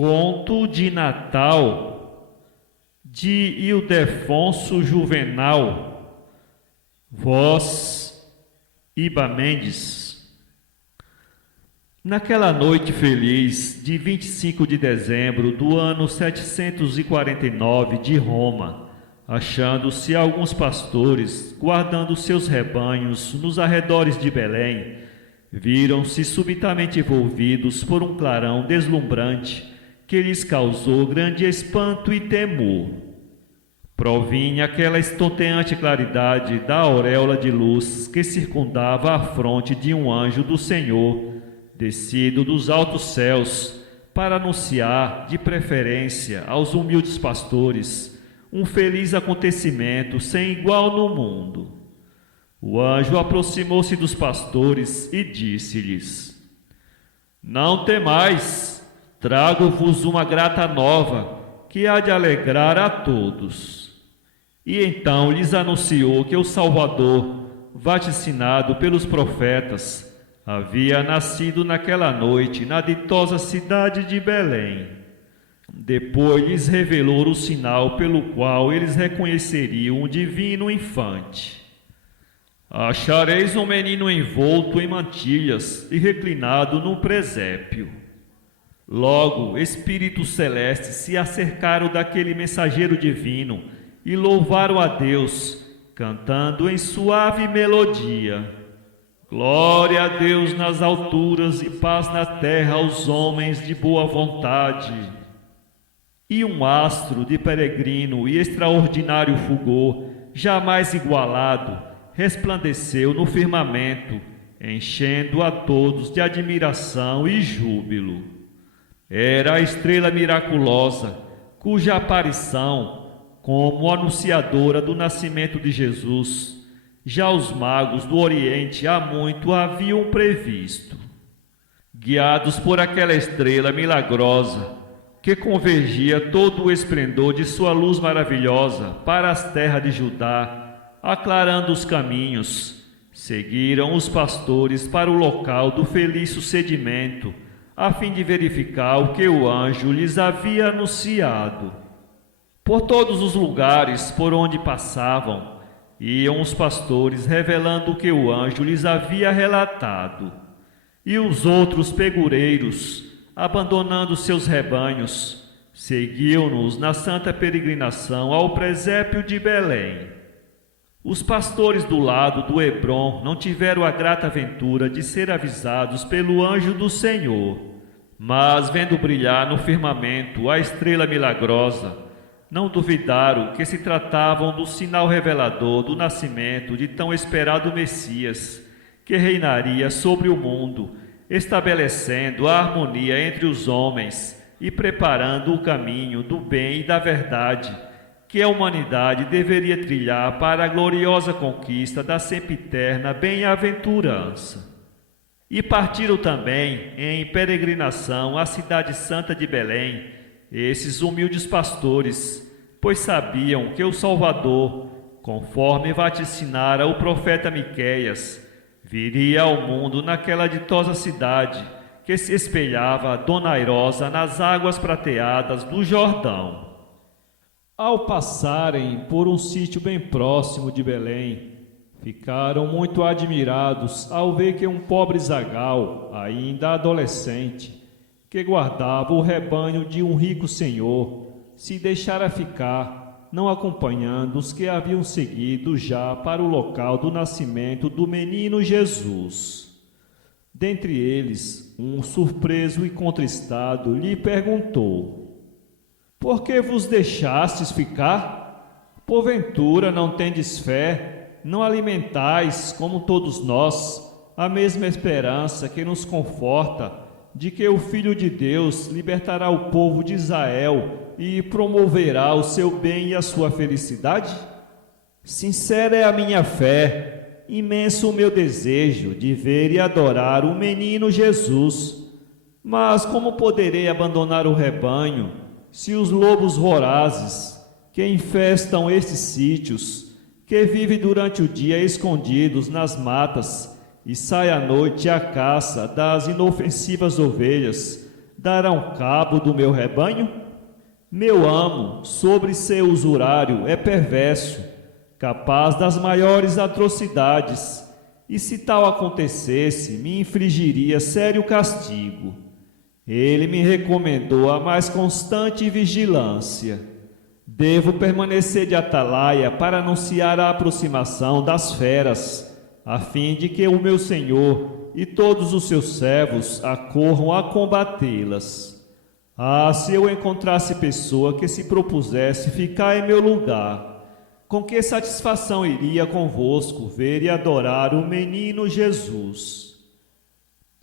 Conto de Natal de Ildefonso Juvenal. Voz Iba Mendes. Naquela noite feliz de 25 de dezembro do ano 749 de Roma, achando-se alguns pastores guardando seus rebanhos nos arredores de Belém, viram-se subitamente envolvidos por um clarão deslumbrante que lhes causou grande espanto e temor. Provinha aquela estonteante claridade da auréola de luz que circundava a fronte de um anjo do Senhor, descido dos altos céus, para anunciar, de preferência aos humildes pastores, um feliz acontecimento sem igual no mundo. O anjo aproximou-se dos pastores e disse-lhes: Não temais, trago-vos uma grata nova, que há de alegrar a todos. E então lhes anunciou que o Salvador, vaticinado pelos profetas, havia nascido naquela noite na ditosa cidade de Belém. Depois lhes revelou o sinal pelo qual eles reconheceriam o divino infante. Achareis um menino envolto em mantilhas e reclinado num presépio. Logo, espíritos celestes se acercaram daquele mensageiro divino e louvaram a Deus, cantando em suave melodia: Glória a Deus nas alturas e paz na terra aos homens de boa vontade. E um astro de peregrino e extraordinário fulgor, jamais igualado, resplandeceu no firmamento, enchendo a todos de admiração e júbilo. Era a estrela miraculosa, cuja aparição, como anunciadora do nascimento de Jesus, já os magos do Oriente há muito haviam previsto. Guiados por aquela estrela milagrosa, que convergia todo o esplendor de sua luz maravilhosa para as terras de Judá, aclarando os caminhos, seguiram os pastores para o local do feliz sucedimento, a fim de verificar o que o anjo lhes havia anunciado. Por todos os lugares por onde passavam, iam os pastores revelando o que o anjo lhes havia relatado. E os outros pegureiros, abandonando seus rebanhos, seguiam-nos na santa peregrinação ao presépio de Belém. Os pastores do lado do Hebrom não tiveram a grata ventura de ser avisados pelo anjo do Senhor, mas, vendo brilhar no firmamento a estrela milagrosa, não duvidaram que se tratavam do sinal revelador do nascimento de tão esperado Messias, que reinaria sobre o mundo, estabelecendo a harmonia entre os homens e preparando o caminho do bem e da verdade, que a humanidade deveria trilhar para a gloriosa conquista da sempiterna bem-aventurança. E partiram também em peregrinação à cidade santa de Belém esses humildes pastores, pois sabiam que o Salvador, conforme vaticinara o profeta Miqueias, viria ao mundo naquela ditosa cidade que se espelhava donairosa nas águas prateadas do Jordão. Ao passarem por um sítio bem próximo de Belém, ficaram muito admirados ao ver que um pobre zagal, ainda adolescente, que guardava o rebanho de um rico senhor, se deixara ficar, não acompanhando os que haviam seguido já para o local do nascimento do menino Jesus. Dentre eles, um surpreso e contristado lhe perguntou: Por que vos deixastes ficar? Porventura não tendes fé? Não alimentais, como todos nós, a mesma esperança que nos conforta de que o Filho de Deus libertará o povo de Israel e promoverá o seu bem e a sua felicidade? Sincera é a minha fé, imenso o meu desejo de ver e adorar o menino Jesus. Mas como poderei abandonar o rebanho, se os lobos vorazes, que infestam estes sítios, que vivem durante o dia escondidos nas matas e saem à noite à caça das inofensivas ovelhas, darão cabo do meu rebanho? Meu amo, sobre seu usurário, é perverso, capaz das maiores atrocidades, e se tal acontecesse, me infligiria sério castigo. Ele me recomendou a mais constante vigilância. Devo permanecer de atalaia para anunciar a aproximação das feras, a fim de que o meu senhor e todos os seus servos acorram a combatê-las. Ah, se eu encontrasse pessoa que se propusesse ficar em meu lugar, com que satisfação iria convosco ver e adorar o menino Jesus?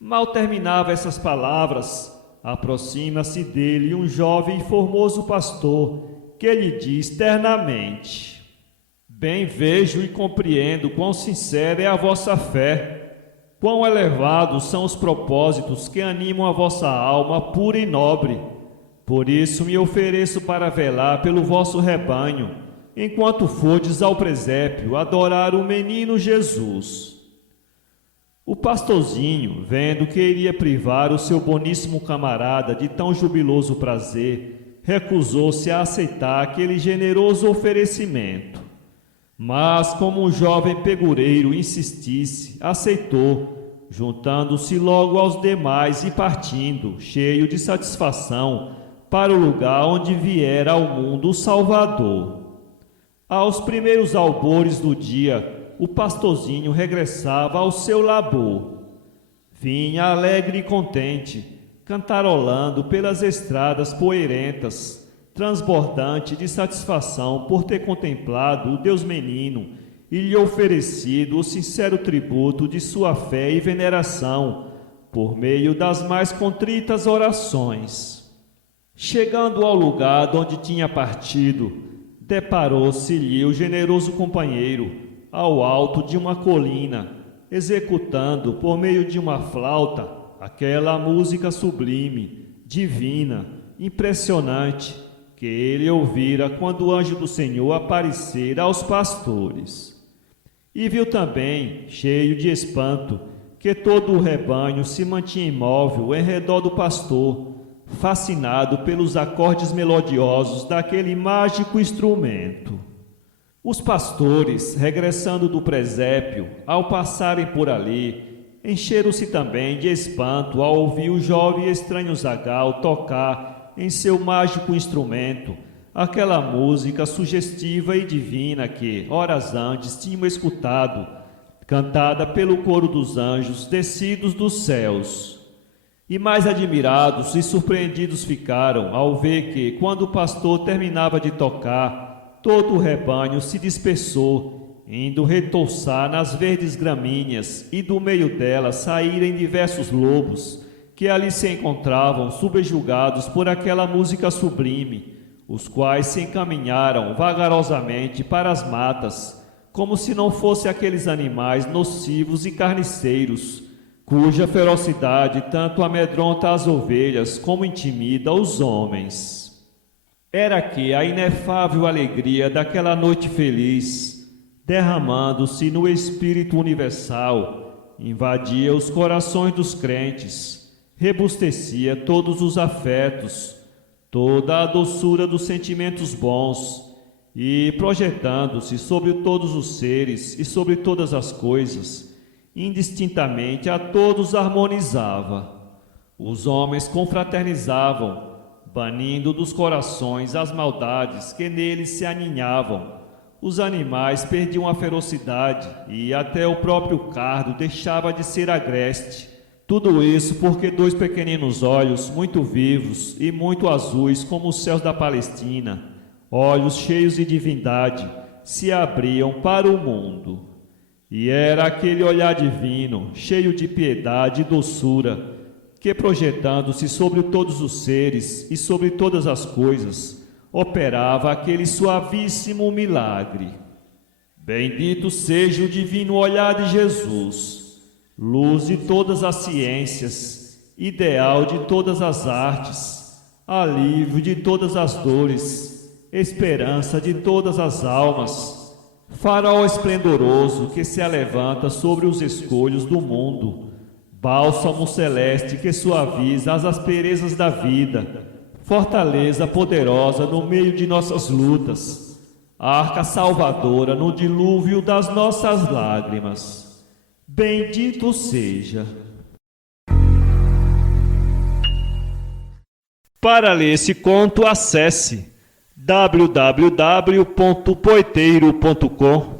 Mal terminava essas palavras, aproxima-se dele um jovem e formoso pastor, que lhe diz ternamente: Bem vejo e compreendo quão sincera é a vossa fé, quão elevados são os propósitos que animam a vossa alma pura e nobre. Por isso me ofereço para velar pelo vosso rebanho, enquanto fordes ao presépio adorar o menino Jesus. O pastorzinho, vendo que iria privar o seu boníssimo camarada de tão jubiloso prazer, recusou-se a aceitar aquele generoso oferecimento. Mas, como um jovem pegureiro insistisse, aceitou, juntando-se logo aos demais e partindo, cheio de satisfação, para o lugar onde viera ao mundo o Salvador. Aos primeiros albores do dia, o pastorzinho regressava ao seu labor. Vinha alegre e contente, cantarolando pelas estradas poeirentas, transbordante de satisfação por ter contemplado o Deus menino e lhe oferecido o sincero tributo de sua fé e veneração, por meio das mais contritas orações. Chegando ao lugar de onde tinha partido, deparou-se-lhe o generoso companheiro, ao alto de uma colina, executando, por meio de uma flauta, aquela música sublime, divina, impressionante, que ele ouvira quando o anjo do Senhor aparecera aos pastores. E viu também, cheio de espanto, que todo o rebanho se mantinha imóvel em redor do pastor, fascinado pelos acordes melodiosos daquele mágico instrumento. Os pastores, regressando do presépio, ao passarem por ali, encheram-se também de espanto ao ouvir o jovem e estranho zagal tocar em seu mágico instrumento aquela música sugestiva e divina que, horas antes, tinham escutado, cantada pelo coro dos anjos descidos dos céus. E mais admirados e surpreendidos ficaram ao ver que, quando o pastor terminava de tocar, todo o rebanho se dispersou, indo retouçar nas verdes gramíneas, e do meio delas saírem diversos lobos, que ali se encontravam subjugados por aquela música sublime, os quais se encaminharam vagarosamente para as matas, como se não fossem aqueles animais nocivos e carniceiros, cuja ferocidade tanto amedronta as ovelhas como intimida os homens. Era que a inefável alegria daquela noite feliz, derramando-se no Espírito universal, invadia os corações dos crentes, rebustecia todos os afetos, toda a doçura dos sentimentos bons, e, projetando-se sobre todos os seres e sobre todas as coisas, indistintamente a todos harmonizava. Os homens confraternizavam, banindo dos corações as maldades que neles se aninhavam. Os animais perdiam a ferocidade e até o próprio cardo deixava de ser agreste. Tudo isso porque dois pequeninos olhos, muito vivos e muito azuis como os céus da Palestina, olhos cheios de divindade, se abriam para o mundo. E era aquele olhar divino, cheio de piedade e doçura, que, projetando-se sobre todos os seres e sobre todas as coisas, operava aquele suavíssimo milagre. Bendito seja o divino olhar de Jesus, luz de todas as ciências, ideal de todas as artes, alívio de todas as dores, esperança de todas as almas, farol esplendoroso que se alevanta sobre os escolhos do mundo, Bálsamo celeste que suaviza as asperezas da vida, fortaleza poderosa no meio de nossas lutas, arca salvadora no dilúvio das nossas lágrimas. Bendito seja. Para ler esse conto, acesse www.poeteiro.com